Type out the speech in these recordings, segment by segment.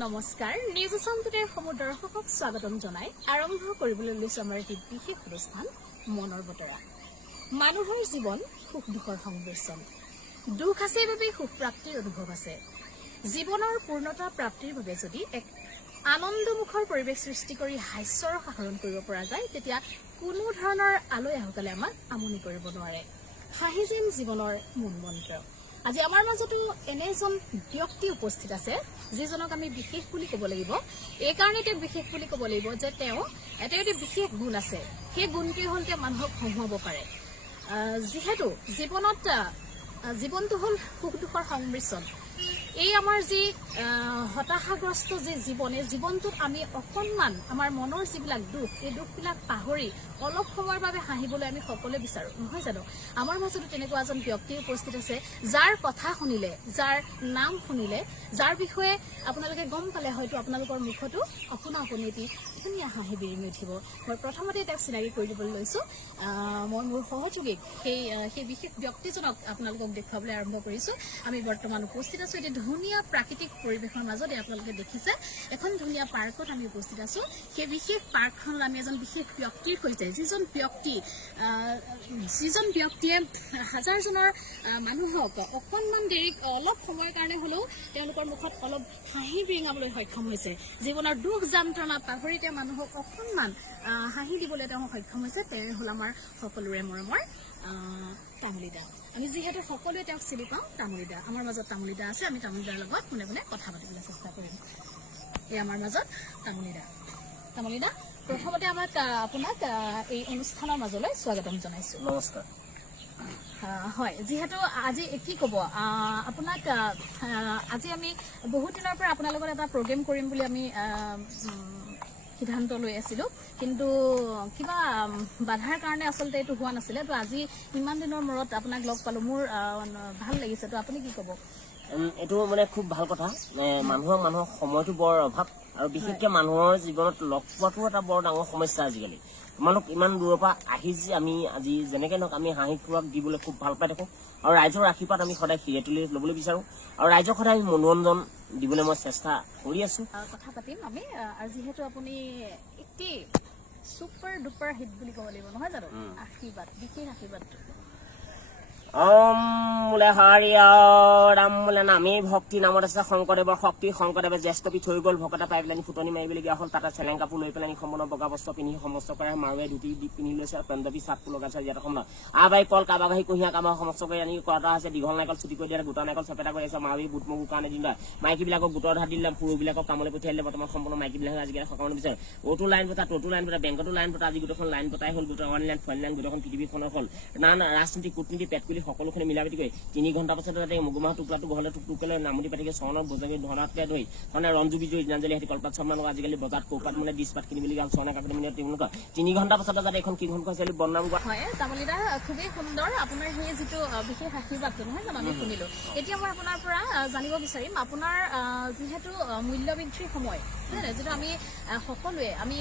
নমস্কাৰ নিউজ আছামটোৰ সমদৰ্শকক স্বাগতম জনাই আৰম্ভ কৰিবলৈ লৈছো আমাৰ এটি বিশেষ অনুষ্ঠান মনৰ বতৰা। মানুহৰ জীৱন সুখ দুখৰ সংমিশ্ৰণ। দুখ আছে বাবে সুখ প্ৰাপ্তিৰ অনুভৱ আছে। জীৱনৰ পূৰ্ণতা প্ৰাপ্তিৰ বাবে যদি এক আনন্দমুখৰ পৰিৱেশ সৃষ্টি কৰি হাস্যৰ আহৰণ কৰিব পৰা যায় তেতিয়া কোনো ধৰণৰ আলৈ আহুকালে আমাক আমনি কৰিব নোৱাৰে। হাঁহি যেন জীৱনৰ মূল মন্ত্ৰ। আজি আমাৰ মাজতো এনে এজন ব্যক্তি উপস্থিত আছে যিজনক আমি বিশেষ বুলি ক'ব লাগিব। এই কাৰণে তেওঁক বিশেষ বুলি ক'ব লাগিব যে তেওঁ এটি বিশেষ গুণ আছে। সেই গুণটোৱে হ'ল তেওঁ মানুহক হহুৱাব পাৰে। যিহেতু জীৱনটো হ'ল সুখ দুখৰ সংমিশ্ৰণ। এই আমাৰ যি হতাশাগ্ৰস্ত যি জীৱন, এই জীৱনটোত আমি অকণমান আমাৰ মনৰ যিবিলাক দুখ, এই দুখবিলাক পাহৰি অলপ সময়ৰ বাবে হাঁহিবলৈ আমি সকলোৱে বিচাৰো, নহয় জানো? আমাৰ মাজতো তেনেকুৱা এজন ব্যক্তি উপস্থিত আছে যাৰ কথা শুনিলে, যাৰ নাম শুনিলে, যাৰ বিষয়ে আপোনালোকে গম পালে হয়তো আপোনালোকৰ মুখতো আপোনা আপুনি এটি ধুনীয়া হাঁহি বিৰিঙি উঠিব। মই প্ৰথমতে তেওঁক চিনাকি কৰি দিবলৈ লৈছোঁ। মই মোৰ সহযোগীক সেই বিশেষ ব্যক্তিজনক আপোনালোকক দেখুৱাবলৈ আৰম্ভ কৰিছোঁ। আমি বৰ্তমান উপস্থিত আছোঁ এটি ধুনীয়া প্ৰাকৃতিক পৰিৱেশৰ মাজতে। আপোনালোকে দেখিছে এখন ধুনীয়া পাৰ্কত আমি উপস্থিত আছোঁ। সেই বিশেষ পাৰ্কখনত আমি এজন বিশেষ ব্যক্তিৰ সৈতে, যিজন ব্যক্তিয়ে হাজাৰজনৰ মানুহক অকণমান দেৰি অলপ সময়ৰ কাৰণে হ'লেও তেওঁলোকৰ মুখত অলপ হাঁহি বিৰিঙাবলৈ সক্ষম হৈছে। জীৱনৰ দুখ যন্ত্ৰণা পাহৰি তেওঁ মানুহক অকণমান হাঁহি দিবলৈ তেওঁ সক্ষম হৈছে। তেওঁ হ'ল আমাৰ সকলোৰে মৰমৰ তামুলীদা। আমি যিহেতু সকলোৱে তেওঁক চিনি পাওঁ, তামুলীদা। আমাৰ মাজত তামুলীদা আছে। আমি তামুলীদাৰ লগত কোনে কোনে কথা পাতিবলৈ চেষ্টা কৰিম। এই আমাৰ মাজত তামুলীদা, প্ৰথমতে আপোনাক এই অনুষ্ঠানৰ মাজলৈ স্বাগতম জনাইছোঁ। নমস্কাৰ। হয়, যিহেতু আজি কি ক'ব আপোনাক, আজি আমি বহুত দিনৰ পৰা আপোনাৰ লগত এটা প্ৰগ্ৰেম কৰিম বুলি আমি সিদ্ধান্ত লৈ আছিলোঁ, কিন্তু কিবা বাধাৰ কাৰণে আচলতে এইটো হোৱা নাছিলে। তো আজি ইমান দিনৰ মূৰত আপোনাক লগ পালোঁ, মোৰ ভাল লাগিছে। তো আপুনি কি ক'ব? এইটো মানে খুব ভাল কথা। মানুহৰ সময়টো বৰ অভাৱ, আৰু বিশেষকৈ মানুহৰ জীৱনত লগ পোৱাটো এটা বৰ ডাঙৰ সমস্যা আজিকালি। তোমালোক ইমান দূৰৰ পৰা আহি যে আমি আজি যেনেকৈ নহওক আমি হাঁহি খুৰাক দিবলৈ খুব ভাল পাই থাকোঁ, আৰু ৰাইজৰ আশীৰ্বাদ আমি সদায় হিৰে তুলি ল'বলৈ বিচাৰোঁ, আৰু ৰাইজক সদায় আমি মনোৰঞ্জন দিবলৈ মই চেষ্টা কৰি আছোঁ। কথা পাতিম আমি। যিহেতু আপুনি এটি ছুপাৰ ডুপাৰ হিট বুলি ক'ব লাগিব, নহয় জানো? আশীৰ্বাদ, বিশেষ আশীৰ্বাদটো মোলে হাৰি ৰাম মোলে নামেই ভক্তি নামত আছে শংকৰদেৱৰ শক্তি। শংকৰদেৱে জ্যেষ্ঠ পিঠ হৈ গ'ল, ভকতা পাই পেলাই ফুটনি মাৰিবলগীয়া হ'ল। তাতে চেলেং কাপোৰ লৈ পেলাই সম্পূৰ্ণ বগা বস্ত্ৰ পিন্ধি সমস্ত কৰে, মাৰুৱে ধুতি পিন্ধি লৈছে, পেঞ্জাবী চাপটো লগাইছে। ইয়াত সময় আবাই কল কাবাক আহি কুঁহিয়া কাবাক সমস্ত কৰি আনি কৰা হৈছে। দীঘল নাইকল ছুটি কৰি দিয়া, গোটা নাইকল চেপেটা কৰি আছে। মাৰুৱে বুট মগুৰ কাৰণে দিন মাইকীবিলাকক গোটৰ ধাৰ দিলে, পুৰুষবিলাকক কামলৈ পঠিয়াই দিলে। বৰ্তমান সম্পূৰ্ণ মাইকীবিলাকে আজিকালি সকামত বিচাৰে। অটো লাইন পতা, টটো লাইন পতা, বেংকতো লাইন পতা। আজি গোটেইখন লাইন পতাই হ'ল, গোটেই অনলাইন ফনলাইন গোটেইখন পৃথিৱীখনৰ হ'ল। ৰাজনীতি কূটনীতি পেটকুলি সকলোখিনি মিলাপ্ৰীতি কৰি 3 ঘণ্টা পাছত তাতে মগুমাহ টুকলাটো ঘৰলৈ টুকটুকলৈ নামুদি পাতিকে চৰণৰ বজাগী ধৰাতকৈ ধৰি মানে ৰঞ্জু বিজু ইঞ্জাঞ্জলি সিহঁতি কলপাত চম্মানক আজিকালি বজাৰত কৌপাত মানে ডিছপাত কিনিবলগীয়া হ'ল। চৰণে কাকতি মিনিট তেওঁলোকৰ 3 ঘণ্টা পাছত যাতে এখন কিখন কৈছিল বদনাম কৰা হয়। তামুলীদা, খুবেই সুন্দৰ আপোনাৰ সেই যিটো বিশেষ আশীৰ্বাদটো, নহয় জানো, আমি শুনিলোঁ। এতিয়া মই আপোনাৰ পৰা জানিব বিচাৰিম, আপোনাৰ যিহেতু মূল্যবৃদ্ধিৰ সময়, যিটো আমি সকলোৱে আমি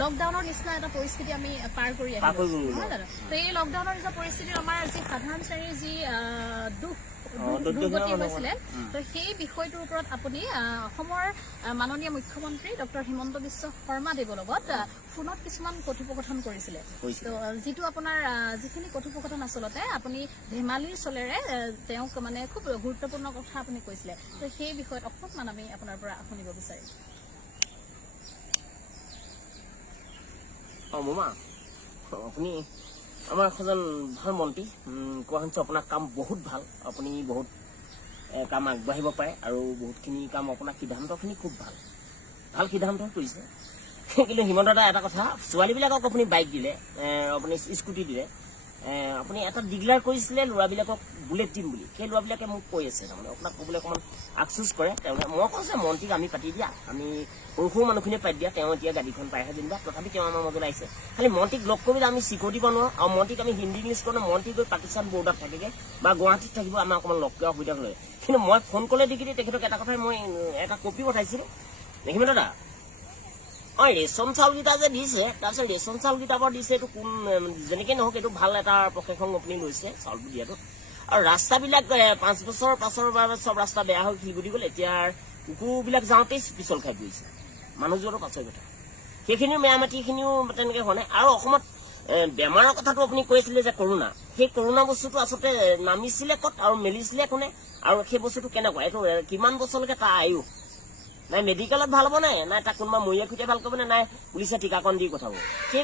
লকডাউনৰ নিচিনা এটা পৰিস্থিতি আমি পাৰ কৰি আহিলোঁ, নহয় জানো? তো এই লকডাউনৰ নিচিনা পৰিস্থিতিত আমাৰ যি সাধাৰণ শ্ৰেণীৰ যি দুৰ্গতি হৈছিলে, তো সেই বিষয়টোৰ ওপৰত আপুনি অসমৰ মাননীয় মুখ্যমন্ত্ৰী ডক্টৰ হিমন্ত বিশ্ব শৰ্মাদেৱৰ লগত ফোনত কিছুমান কথোপকথন কৰিছিলে। তো যিটো আপোনাৰ যিখিনি কথোপকথন আচলতে আপুনি ধেমালিৰ চলেৰে তেওঁক মানে খুব গুৰুত্বপূৰ্ণ কথা আপুনি কৈছিলে। তো সেই বিষয়ত অকণমান আমি আপোনাৰ পৰা শুনিব বিচাৰিম। আপুনি আমাৰ এজন ভাল মন্ত্ৰী, কোৱা শুনিছোঁ আপোনাৰ কাম বহুত ভাল, আপুনি বহুত কাম আগবাঢ়িব পাৰে, আৰু বহুতখিনি কাম আপোনাৰ সিদ্ধান্তখিনি খুব ভাল সিদ্ধান্ত কৰিছে। কিন্তু হিমন্ত দা, এটা কথা, ছোৱালীবিলাকক আপুনি বাইক দিলে, আপুনি স্কুটি দিলে, আপুনি এটা ডিক্লেয়াৰ কৰিছিলে ল'ৰাবিলাকক বুলেট দিম বুলি। সেই ল'ৰাবিলাকে মোক কৈ আছে, তাৰমানে আপোনাক ক'বলৈ অকণমান আফচোচ কৰে। তেওঁলোকে মই কৈছে মন্ত্ৰীক আমি পাতি দিয়া, আমি সৰু মানুহখিনিয়ে পাতি দিয়া। তেওঁ এতিয়া গাড়ীখন পাইহে যেনিবা, তথাপি তেওঁ আমাৰ মাজলৈ আহিছে। খালি মন্ত্ৰীক লগ কৰিলে আমি চিকিউৰিটি দিব নোৱাৰোঁ, আৰু মন্ত্ৰীক আমি হিন্দী ইংলিছ কৰোঁ। মন্ত্ৰী গৈ পাকিস্তান বৰ্ডাৰত থাকেগৈ বা গুৱাহাটীত থাকিব, আমাৰ অকণমান লগ কৰা সুবিধা হয়। কিন্তু মই ফোন ক'লে দেখি তেখেতক এটা কথাই মই এটা কপি পঠাইছিলোঁ। হিমন্ত দা, ৰেচন চাউলকেইটা যে দিছে, তাৰপিছত ৰেচন চাউলকেইটা বাৰু দিছে, এইটো কোন যেনেকৈ নহওক এইটো ভাল এটা প্ৰশিক্ষণ আপুনি লৈছে চাউলটো দিয়াটো। আৰু ৰাস্তাবিলাক 5 বছৰৰ পাছৰ বাবে চব ৰাস্তা বেয়া হৈ শিলগুটি গ'ল। এতিয়া কুকুৰবিলাক যাওঁতেই পিছল খাই পৰিছে মানুহজনৰ পাছৰ কথা সেইখিনিও মেৰামতিখিনিও তেনেকৈ হোৱা নাই আৰু অসমত বেমাৰৰ কথাটো আপুনি কৈছিলে যে কৰোণা সেই কৰোণা বস্তুটো আচলতে নামিছিলে ক'ত আৰু মেলিছিলে কোনে আৰু সেই বস্তুটো কেনেকুৱা এইটো কিমান বছৰলৈকে তাৰ আয়ুস নাই মেডিকেলত ভাল হ'ব নাই তাক কোনোবা মৰিয়া খুটিয়ে ভাল কৰিব নাই পুলিচে টীকাকৰণ দি পঠাব সেই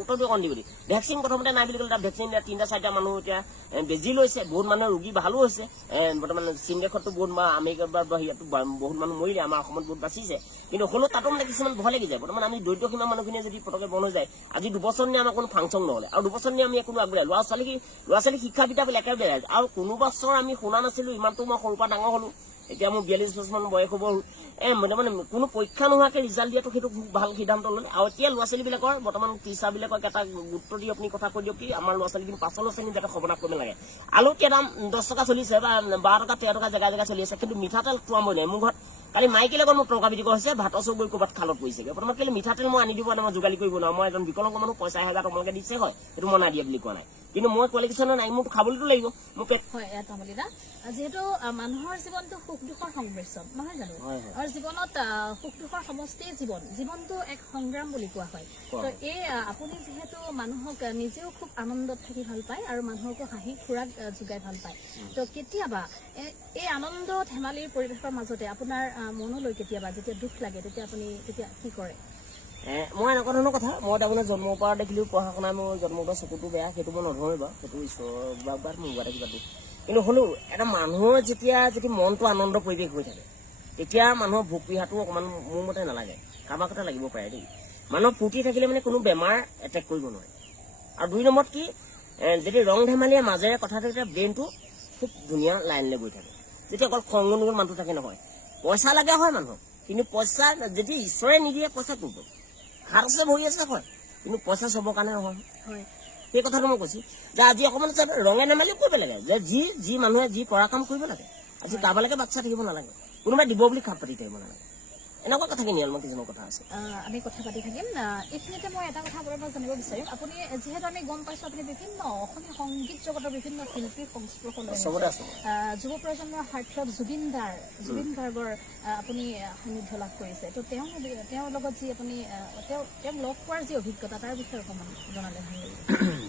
উত্তৰটো অকণ দিব ভেকচিন প্ৰথমতে নাই বুলি ক'লে তাত ভেকচিন 3-4টা মানুহ এতিয়া বেজি লৈছে বহুত মানুহৰ ৰোগী ভালো হৈছে বৰ্তমান চীন দেশতো বহুত আমেৰিকাত বা ইয়াতো বহুত মানুহ মৰিলে আমাৰ অসমত বহুত বাচিছে কিন্তু হ'লেও তাতো মানে কিছুমান ভয় লাগি যায় বৰ্তমান আমি দৰিদ্ৰ সীমা মানুহখিনিয়ে যদি পটকে বন্ধ হৈ যায় আজি 2 বছৰ নিয়ে আমাৰ কোনো ফাংচন নহ'লে আৰু 2 বছৰ নিয়ে আমি কোনো আগবঢ়াই ল'ৰা ছোৱালী শিক্ষা বিদ্যাবিলাক একেবাৰে বেয়া আৰু কোনো বছৰ আমি শুনা নাছিলোঁ ইমানটো মই সৰুৰ পৰা ডাঙৰ হ'লোঁ এতিয়া মোৰ 42 বছৰমান বয়স হ'ব মানে কোনো পৰীক্ষা নোহোৱাকৈ ৰিজাল্ট দিয়াটো সেইটো খুব ভাল সিদ্ধান্ত ল'লে আৰু এতিয়া ল'ৰা ছোৱালীবিলাকৰ বৰ্তমান টিচাৰবিলাকক এটা গুৰুত্ব দি আপুনি কথা কৈ দিয়ক কি আমাৰ ল'ৰা ছোৱালী কিন্তু 5 শ্ৰেণীত যাতে সৰ্বনাশ কৰিব লাগে আলুৰ দাম 10 টকা চলিছে বা 12 টকা 13 টকা জেগা চলি আছে কিন্তু মিঠাতেল তোৱাবই নাই মোৰ ঘৰত কালি মাইকী লগত মোক টকা বিক্ৰী হৈছে ভাতৰ চৌবৈ ক'ৰবাত খালত পৰিছেগৈ প্ৰথমতে কেলৈ মিঠাতেল মই আনি দিব মই যোগালি কৰিব নোৱাৰোঁ মই এজন বিকলাংগ মানুহ পইচা 1000 টকালৈকে দিছে হয় সেইটো মই নাই দিয়া বুলি কোৱা নাই কিন্তু মই কোৱালিফিকেশ্যন নাই মোক খাবলৈতো লাগিব মোক হয় তামুলীদা যিহেতু মানুহৰ জীৱনটো সুখ দুখৰ সংমিশ্ৰণ নহয় জানো আৰু জীৱনত সুখ দুখৰ সমষ্টিয়ে জীৱনটো এক সংগ্ৰাম বুলি কোৱা হয় তো এই আপুনি যিহেতু মানুহক নিজেও খুব আনন্দত থাকি ভাল পায় আৰু মানুহকো হাঁহি খুৰাক যোগাই ভাল পায় তো কেতিয়াবা এই আনন্দ ধেমালিৰ পৰিৱেশৰ মাজতে আপোনাৰ মনলৈ কেতিয়াবা যেতিয়া দুখ লাগে তেতিয়া আপুনি তেতিয়া কি কৰে মই এনেকুৱা ধৰণৰ কথা মই তাৰমানে জন্মৰ পৰা দেখিলোঁ পঢ়া শুনা মোৰ জন্মৰ পৰা চকুটো বেয়া সেইটো মই নধৰোঁ বাৰু সেইটো ঈশ্বৰৰ বা মোৰ গাতে কিবা দুখ কিন্তু হ'লেও এটা মানুহৰ যেতিয়া যদি মনটো আনন্দ পৰিৱেশ হৈ থাকে তেতিয়া মানুহৰ ভোক পিহাটো অকণমান মোৰ মতে নালাগে কাৰোবাৰ কথা লাগিব পাৰে দেই মানুহৰ ফূৰ্তি থাকিলে মানে কোনো বেমাৰ এটেক কৰিব নোৱাৰে আৰু 2 নম্বৰত কি যদি ৰং ধেমালিৰ মাজেৰে কথা থাকে ব্ৰেইনটো খুব ধুনীয়া লাইনলৈ গৈ থাকে যেতিয়া অকল খংগন মানুহ থাকে নহয় পইচা লাগে হয় মানুহক কিন্তু পইচা যদি ঈশ্বৰে নিদিয়ে পইচা কৰিব হাত আছে ভৰি আছে হয় কিন্তু পইচা চবৰ কাৰণে নহয় সেই কথাটো মই কৈছোঁ যে আজি অকণমান ৰঙে নামালি কৰিব লাগে যে যি মানুহে যি কৰা কাম কৰিব লাগে আজি কাৰোবালৈকে বাচ্চা থাকিব নালাগে কোনোবাই দিব বুলি খাপ পাতি থাকিব নালাগে এনেকুৱা কথাখিনি অলপমান কিছুমান কথা আছে আমি কথা পাতি থাকিম এইখিনিতে মই এটা কথা আপোনাৰ পৰা জানিব বিচাৰিম আপুনি যিহেতু আমি গম পাইছোঁ আপুনি বিভিন্ন অসমীয়া সংগীত জগতৰ বিভিন্ন শিল্পীৰ সংস্পৰ্শলৈ যুৱ প্ৰজন্মৰ হাৰ্টথ্ৰব জুবিন গাৰ্গৰ আপুনি সান্নিধ্য লাভ কৰিছে তো তেওঁৰ লগত যি আপুনি তেওঁক লগ পোৱাৰ যি অভিজ্ঞতা তাৰ বিষয়ে অকণমান জনালে ভাল লাগিব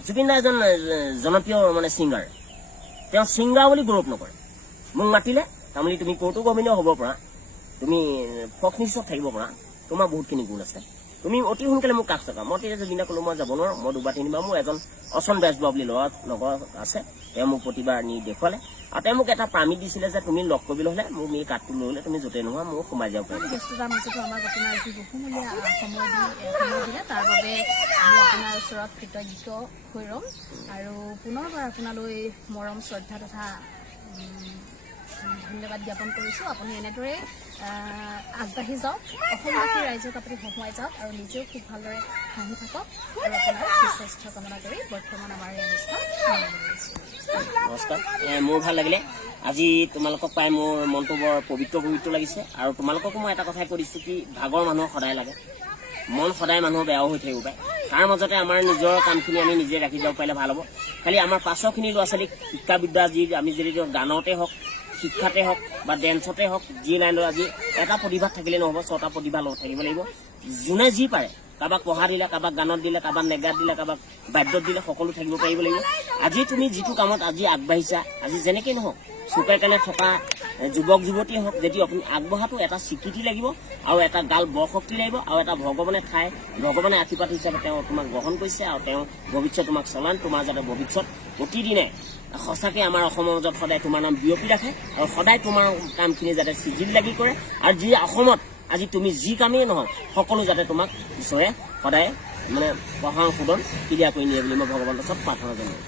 জুবিন দা এজন জনপ্ৰিয় মানে ছিংগাৰ তেওঁ ছিংগাৰ বুলি গৌৰৱ নকৰে মোক মাতিলে তাৰমানে তুমি কৌতুক অভিনয় হ'ব পৰা তুমি ফক নিউজত থাকিব পৰা তোমাৰ বহুতখিনি গুণ আছে তুমি অতি সোনকালে মোক কাষ চকা মই তেতিয়া জুবিনা ক'লো মই যাব নোৱাৰোঁ মই 2 3 বাৰ মোৰ এজন অচন বেজবা বুলি লগৰ আছে তেওঁ মোক প্ৰতিবাৰ নি দেখুৱালে আৰু তেওঁ মোক এটা পাৰ্মিট দিছিলে যে তুমি লগ কৰিবলৈ হ'লে মোক এই কাৰ্ডটো লৈ হ'লে তুমি য'তে নোহোৱা মোক সোমাই যাব পাৰিবা ব্যস্ততাৰ মাজতো আমাক আপোনাৰ যি বহুমূলীয়া সময় দিলে তাৰ বাবে আমি আপোনাৰ ওচৰত কৃতজ্ঞ হৈ ৰ'ম আৰু পুনৰবাৰ আপোনালৈ মৰম শ্ৰদ্ধা তথা ধন্যবাদ জ্ঞাপন কৰিছোঁ আপুনি এনেদৰে আগবাঢ়ি যাওক অসমবাসী ৰাইজক আপুনি হহুৱাই যাওক আৰু নিজেও খুব ভালদৰে হাঁহি থাকক আৰু আপোনাৰ সুস্বাস্থ্য কামনা কৰি বৰ্তমান আমাৰ এই অনুষ্ঠান নমস্কাৰ মোৰ ভাল লাগিলে আজি তোমালোকক পাই মোৰ মনটো বৰ পবিত্ৰ লাগিছে আৰু তোমালোককো মই এটা কথাই কৈ দিছোঁ কি ভাগৰ মানুহৰ সদায় লাগে মন সদায় মানুহৰ বেয়াও হৈ থাকিব পাৰে তাৰ মাজতে আমাৰ নিজৰ কামখিনি আমি নিজে ৰাখি যাব পাৰিলে ভাল হ'ব খালি আমাৰ পাছৰখিনি ল'ৰা ছোৱালীক শিক্ষা বিদ্যা যি আমি যদি গানতে হওক শিক্ষাতে হওক বা ডেন্সতে হওক যি লাইনত আজি এটা প্ৰতিভাত থাকিলে নহ'ব 6টা প্ৰতিভা থাকিব লাগিব যোনে যি পাৰে কাৰোবাক পঢ়া দিলে কাৰোবাক গানত দিলে কাৰোবাক নেগাত দিলে কাৰোবাক বাদ্যত দিলে সকলো থাকিব পাৰিব লাগিব আজি তুমি যিটো কামত আজি আগবাঢ়িছা আজি যেনেকৈ নহওক চুকে কাণে থকা যুৱক যুৱতীয়ে হওক যদি আপুনি আগবঢ়াটো এটা স্বীকৃতি লাগিব আৰু এটা গাল বৰশক্তি লাগিব আৰু এটা ভগৱানে আশীৰ্বাদ হিচাপে তেওঁ তোমাক গ্ৰহণ কৰিছে আৰু তেওঁ ভৱিষ্যত তোমাক চলান তোমাৰ যাতে ভৱিষ্যত প্ৰতিদিনে সঁচাকৈ আমাৰ অসমৰ মাজত সদায় তোমাৰ নাম বিয়পি ৰাখে আৰু সদায় তোমাৰ কামখিনি যাতে চিজিল লাগি কৰে আৰু যি অসমত আজি তুমি যি কামেই নহয় সকলো যাতে তোমাক ঈশ্বৰে সদায় মানে পঢ়া সুদন ক্লিয়াৰ কৰি নিয়ে বুলি মই ভগৱানৰ ওচৰত প্ৰাৰ্থনা জনাওঁ